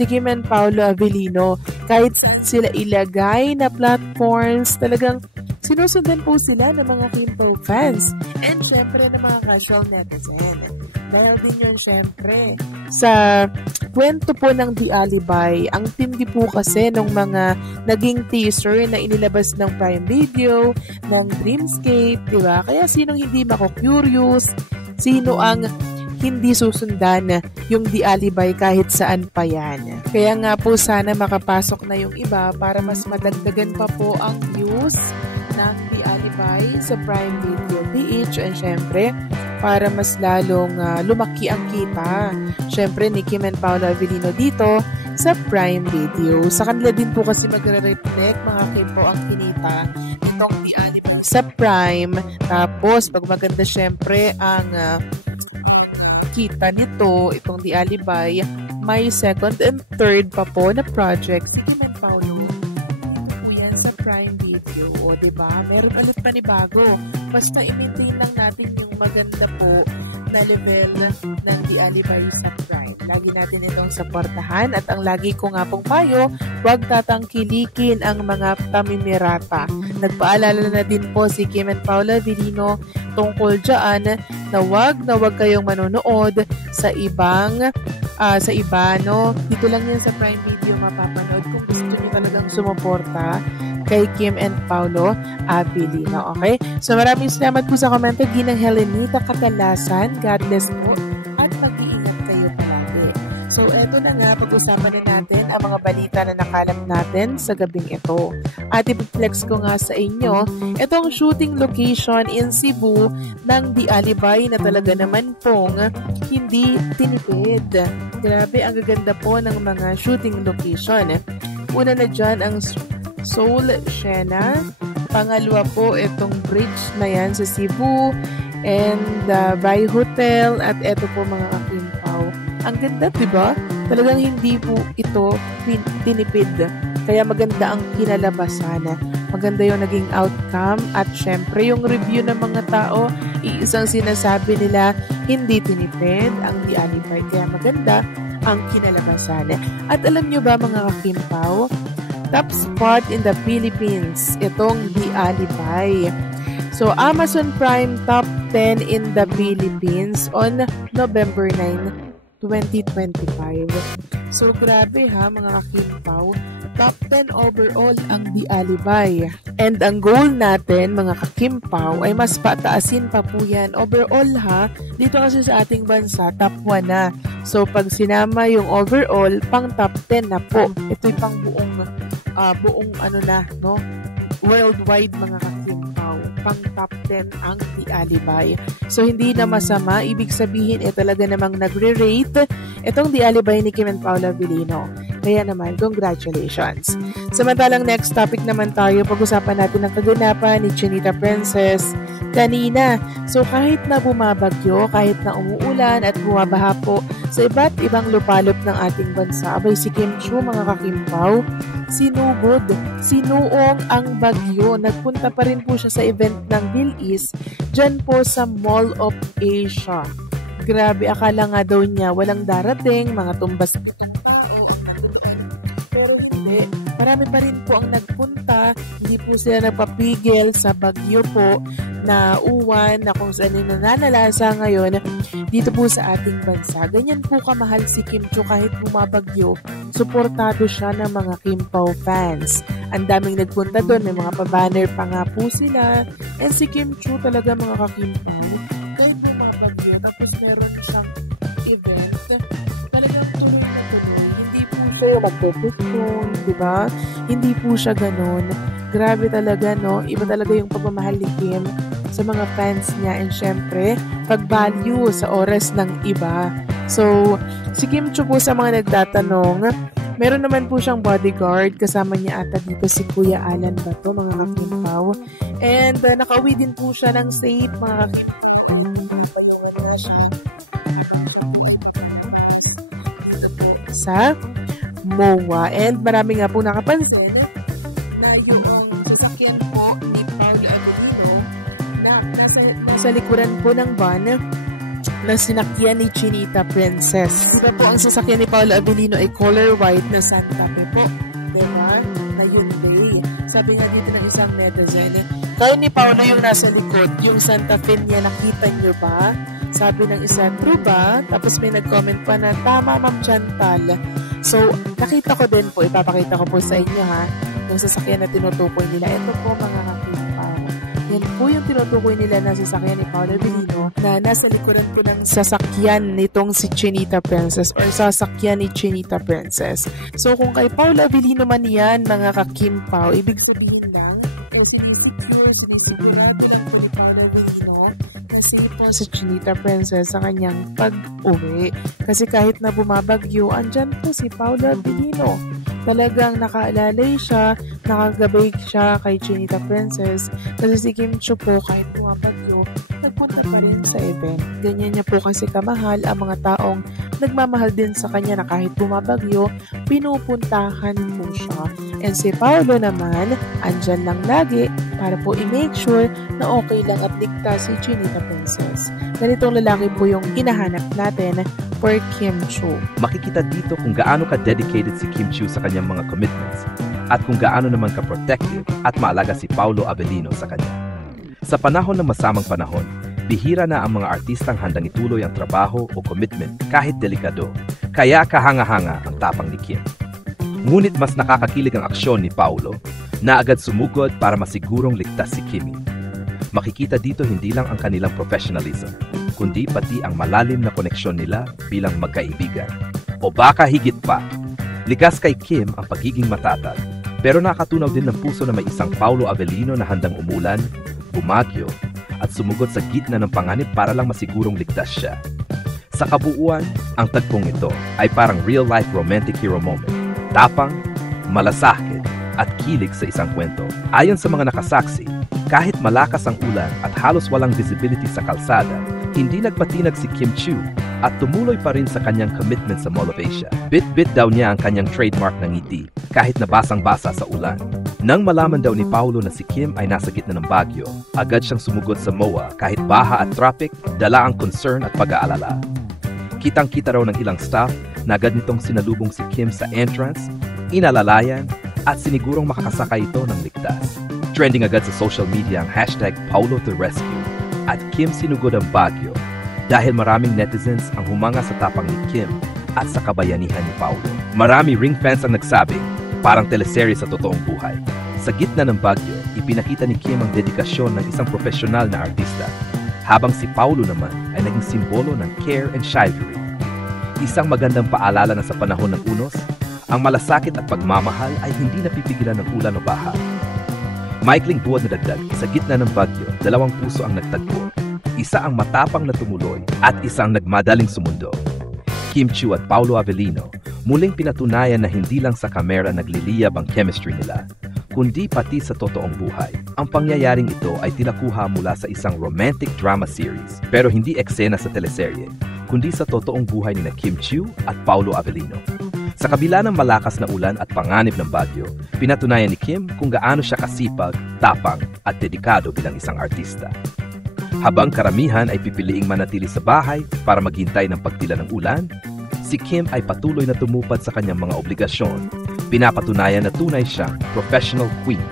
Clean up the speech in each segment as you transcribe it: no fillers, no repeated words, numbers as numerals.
si Kim and Paolo Avellino. Kahit saan sila ilagay na platforms, talagang sinusundan po sila ng mga Kim Pao fans. And syempre ng mga casual netizen. Dahil din yun syempre sa kwento po ng The Alibay, ang tindi po kasi ng mga naging teaser na inilabas ng Prime Video, ng Dreamscape, di ba? Kaya sinong hindi mako-curious, sino ang hindi susundan yung The Alibay kahit saan pa yan. Kaya nga po sana makapasok na yung iba para mas madagdagan pa po ang views ng The Alibay sa Prime Video PH and syempre para mas lalong lumaki ang kita. Syempre ni Kim and Paolo Avellino dito sa Prime Video. Sa kanila din po kasi magre-reflect mga Kim Pao ang kinita itong The Alibay sa Prime. Tapos pag maganda syempre ang kita nito, itong The Alibay, may second and third pa po na project si Kim and Paolo. Dito po yan sa Prime Video. O, diba? Meron ulit panibago. Basta i-maintain lang natin yung maganda po na level ng The Alibay sa Prime. Lagi natin itong supportahan at ang lagi ko nga pong payo, huwag tatangkilikin ang mga pamimirata. Nagpaalala na din po si Kim and Paolo Avellino tungkol dyan na wag kayong manonood sa ibang sa iba, no? Dito lang yan sa Prime Video mapapanood kung gusto nyo talagang sumuporta kay Kim and Paolo Avellino, okay? So maraming salamat po sa komento. Ginang Helenita Katalasan, God bless po at mag-iingat kayo palagi. So eto na nga, pag-usapan na natin ang mga balita na nakalap natin sa gabing ito. At ipiplex ko nga sa inyo itong shooting location in Cebu ng The Alibay na talaga naman pong hindi tinipid. Grabe, ang gaganda po ng mga shooting location. Una na dyan ang Soul Siena. Pangalawa po itong bridge na yan sa Cebu and Bay Hotel at eto po mga Kim Pao. Ang ganda, diba? Talagang hindi po ito tinipid. Kaya maganda ang kinalabasan. Maganda yung naging outcome at syempre yung review ng mga tao, iisang sinasabi nila hindi tinipid ang The Alibay. Kaya maganda ang kinalabasan. At alam nyo ba mga Kim Pao, top spot in the Philippines, itong The Alibay. So, Amazon Prime top 10 in the Philippines on November 9, 2025. So, grabe ha mga Kim Pao. Top 10 overall ang The Alibay. And ang goal natin, mga Kim Pao, ay mas pataasin pa po yan. Overall ha, dito kasi sa ating bansa, top 1 na. So, pag sinama yung overall, pang top 10 na po. Ito'y pang buong ano na, no? Worldwide mga Kim Pao. Pang top 10 ang The Alibay. So, hindi na masama. Ibig sabihin, talaga namang nagre-rate itong The Alibay ni Kim and Paolo Avellino. Kaya naman, congratulations. Samantalang next topic naman tayo, pag-usapan natin ang kaganapan ni Chinita Princess kanina. So kahit na bumabagyo, kahit na umuulan at bumabaha po sa iba't ibang lupalop ng ating bansa, abay si Kim Chiu mga Kim Pao, sinuong ang bagyo. Nagpunta pa rin po siya sa event ng Bilis, dyan po sa Mall of Asia. Grabe, akala nga daw niya walang darating, mga tumbas pitong tao ang nagtutuan. Pero hindi, marami pa rin po ang nagpunta, hindi po sila nagpapigil sa bagyo po na uwan na kung saan nananalasa ngayon dito po sa ating bansa. Ganyan po kamahal si Kim Chiu kahit bumabagyo, suportado siya ng mga Kim Pao fans. Ang daming nagpunta doon, may mga pa-banner pa nga po sila. And si Kim Chiu talaga mga Kim Pao, kahit bumabagyo, tapos meron siyang event, talagang tuloy na tuloy. Hindi po siya magpo-postpone, diba? Hindi po siya ganon. Grabe talaga, no? Iba talaga yung pagmamahal ni Kim sa mga fans niya and syempre, pag-value sa oras ng iba. So, si Kim Chiu po sa mga nagtatanong, meron naman po siyang bodyguard, kasama niya ata dito si Kuya Alan Bato, mga Kim Pao. And nakauwi din po siya ng safe, mga Kim Pao. Sa MOA. And marami nga po nakapansin na yung sasakyan po ni Paolo Avellino na nasa likuran po ng van na sinakyan ni Chinita Princess. Diba po ang sasakyan ni Paolo Avellino ay color white na Santa Fe po. Diba? Na Hyundai. Sabi nga dito ng isang netizen, kaya ni Paolo yung nasa likod, yung Santa Fe niya, nakita nyo ba? Sabi ng isa, true ba? Tapos may nag-comment pa na, tama Ma'am Chantal. So, nakita ko din po, ipapakita ko po sa inyo ha, yung sasakyan na tinutukoy nila. Ito po mga kakimpaw. Yan po yung tinutukoy nila na sasakyan ni Paolo Avellino na nasa likuran po ng sasakyan nitong si Chinita Princess or sasakyan ni Chinita Princess. So, kung kay Paolo Avellino man yan, mga kakimpaw, ibig sabihin lang, sinisigurado lang po ni Paolo Avellino na safe po si Chinita Princess sa kanyang pag-uwi. Kasi kahit na bumabagyo, andyan po si Paolo Avellino. Talagang nakaalalay siya, nakagabay siya kay Chinita Princess kasi si Kim Chiu po kahit bumabagyo, nagpunta pa rin sa event. Ganyan niya po kasi kamahal ang mga taong nagmamahal din sa kanya na kahit bumabagyo, pinupuntahan po siya. And si Paolo naman, andyan lang lagi para po i-make sure na okay lang at ligtas si Chinita Princess. Ganitong lalaki po yung hinahanap natin for Kim Chiu. Makikita dito kung gaano ka-dedicated si Kim Chiu sa kanyang mga commitments at kung gaano naman ka-protective at maalaga si Paolo Avellino sa kanya. Sa panahon ng masamang panahon, bihira na ang mga artistang handang ituloy ang trabaho o commitment kahit delikado, kaya kahanga-hanga ang tapang ni Kim. Ngunit mas nakakakilig ang aksyon ni Paolo na agad sumugod para masigurong ligtas si Kimi. Makikita dito hindi lang ang kanilang professionalism, kundi pati ang malalim na koneksyon nila bilang magkaibigan. O baka higit pa, likas kay Kim ang pagiging matatag, pero nakatunaw din ng puso na may isang Paolo Avellino na handang umulan, bumagyo, at sumugod sa gitna ng panganib para lang masigurong ligtas siya. Sa kabuuan, ang tagpong ito ay parang real-life romantic hero moment. Tapang, malasakit, at kilig sa isang kwento. Ayon sa mga nakasaksi, kahit malakas ang ulan at halos walang visibility sa kalsada, hindi nagpatinag si Kim Chiu at tumuloy pa rin sa kanyang commitment sa Mall of Asia. Bit-bit daw niya ang kanyang trademark ng ngiti kahit nabasang-basa sa ulan. Nang malaman daw ni Paolo na si Kim ay nasa gitna ng bagyo, agad siyang sumugot sa MOA kahit baha at traffic, dala ang concern at pag-aalala. Kitang-kita raw ng ilang staff na agad nitong sinalubong si Kim sa entrance, inalalayan, at sinigurong makakasakay ito ng ligtas. Trending agad sa social media ang hashtag Paolo to Rescue at Kim sinugod ang bagyo dahil maraming netizens ang humanga sa tapang ni Kim at sa kabayanihan ni Paolo. Marami ring fans ang nagsabing parang teleserye sa totoong buhay. Sa gitna ng bagyo, ipinakita ni Kim ang dedikasyon ng isang profesional na artista, habang si Paolo naman ay naging simbolo ng care and chivalry. Isang magandang paalala na sa panahon ng unos, ang malasakit at pagmamahal ay hindi napipigilan ng ulan o baha. Maikling buwan na dagdag, sa gitna ng bagyo, dalawang puso ang nagtagpo. Isa ang matapang na tumuloy at isang nagmadaling sumundo. Kim Chiu at Paolo Avellino muling pinatunayan na hindi lang sa kamera nagliliyab ang chemistry nila, kundi pati sa totoong buhay. Ang pangyayaring ito ay tinakuha mula sa isang romantic drama series, pero hindi eksena sa teleserye, kundi sa totoong buhay ni Kim Chiu at Paolo Avellino. Sa kabila ng malakas na ulan at panganib ng bagyo, pinatunayan ni Kim kung gaano siya kasipag, tapang at dedikado bilang isang artista. Habang karamihan ay pipiliing manatili sa bahay para maghintay ng pagtila ng ulan, si Kim ay patuloy na tumupad sa kanyang mga obligasyon. Pinapatunayan na tunay siyang professional queen.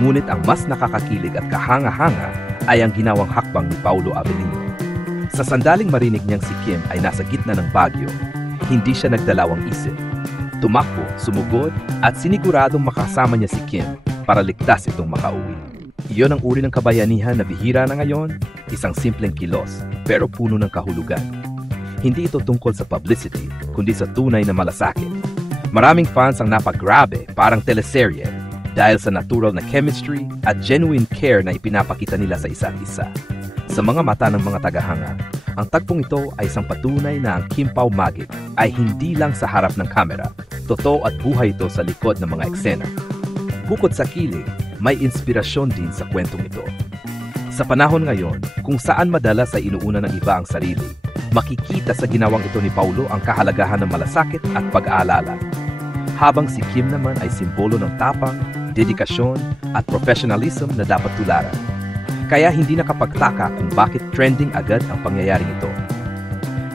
Ngunit ang mas nakakakilig at kahanga-hanga ay ang ginawang hakbang ni Paolo Avellino. Sa sandaling marinig niyang si Kim ay nasa gitna ng bagyo, hindi siya nagdalawang isip. Tumakbo, sumugod, at siniguradong makasama niya si Kim para ligtas itong makauwi. Iyon ang uri ng kabayanihan na bihira na ngayon, isang simpleng kilos, pero puno ng kahulugan. Hindi ito tungkol sa publicity, kundi sa tunay na malasakit. Maraming fans ang napagrabe, parang teleserye, dahil sa natural na chemistry at genuine care na ipinapakita nila sa isa't isa. Sa mga mata ng mga tagahanga, ang tagpong ito ay isang patunay na ang Kim Pao Magic ay hindi lang sa harap ng kamera. Totoo at buhay ito sa likod ng mga eksena. Bukod sa kilig, may inspirasyon din sa kwentong ito. Sa panahon ngayon, kung saan madalas ay inuuna ng iba ang sarili, makikita sa ginawang ito ni Paolo ang kahalagahan ng malasakit at pag-aalala. Habang si Kim naman ay simbolo ng tapang, dedikasyon at professionalism na dapat tularan. Kaya hindi nakapagtaka kung bakit trending agad ang pangyayaring ito.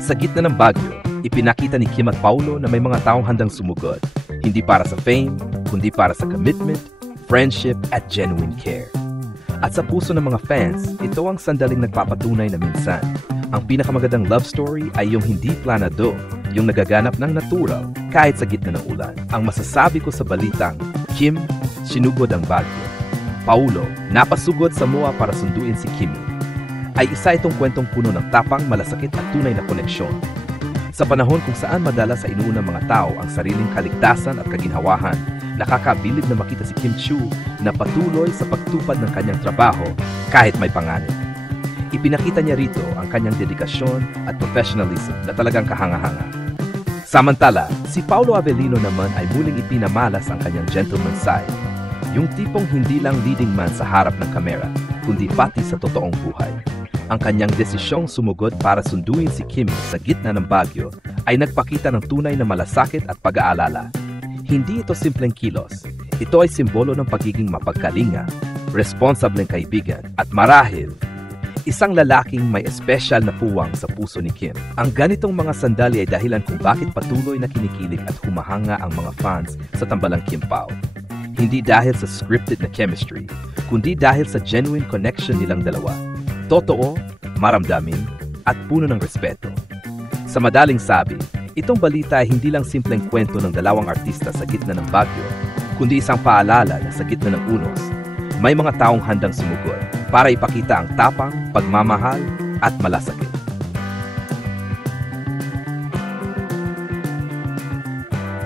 Sa gitna ng bagyo, ipinakita ni Kim at Paulo na may mga taong handang sumugod, hindi para sa fame, kundi para sa commitment, friendship at genuine care. At sa puso ng mga fans, ito ang sandaling nagpapatunay na minsan, ang pinakamagandang love story ay yung hindi planado, yung nagaganap ng natural kahit sa gitna ng ulan. Ang masasabi ko sa balitang, Kim, sinugod ang bagyo. Paulo, napasugod sa MOA para sunduin si Kimi. Ay isa itong kwentong puno ng tapang, malasakit at tunay na koneksyon. Sa panahon kung saan madalas sa inuunang mga tao ang sariling kaligtasan at kaginhawahan, nakakabilib na makita si Kim Chiu na patuloy sa pagtupad ng kanyang trabaho kahit may panganib. Ipinakita niya rito ang kanyang dedikasyon at professionalism na talagang kahanga-hanga. Samantala, si Paulo Avellino naman ay muling ipinamalas ang kanyang gentleman side. Yung tipong hindi lang leading man sa harap ng kamera, kundi pati sa totoong buhay. Ang kanyang desisyong sumugod para sunduin si Kimi sa gitna ng bagyo ay nagpakita ng tunay na malasakit at pag-aalala. Hindi ito simpleng kilos. Ito ay simbolo ng pagiging mapagkalinga, responsableng kaibigan at marahil, isang lalaking may espesyal na puwang sa puso ni Kim. Ang ganitong mga sandali ay dahilan kung bakit patuloy na kinikilig at humahanga ang mga fans sa tambalang Kim Pao. Hindi dahil sa scripted na chemistry, kundi dahil sa genuine connection nilang dalawa. Totoo, maramdamin, at puno ng respeto. Sa madaling sabi, itong balita ay hindi lang simpleng kwento ng dalawang artista sa gitna ng bagyo, kundi isang paalala na sa gitna ng unos, may mga taong handang sumugod para ipakita ang tapang, pagmamahal, at malasakit.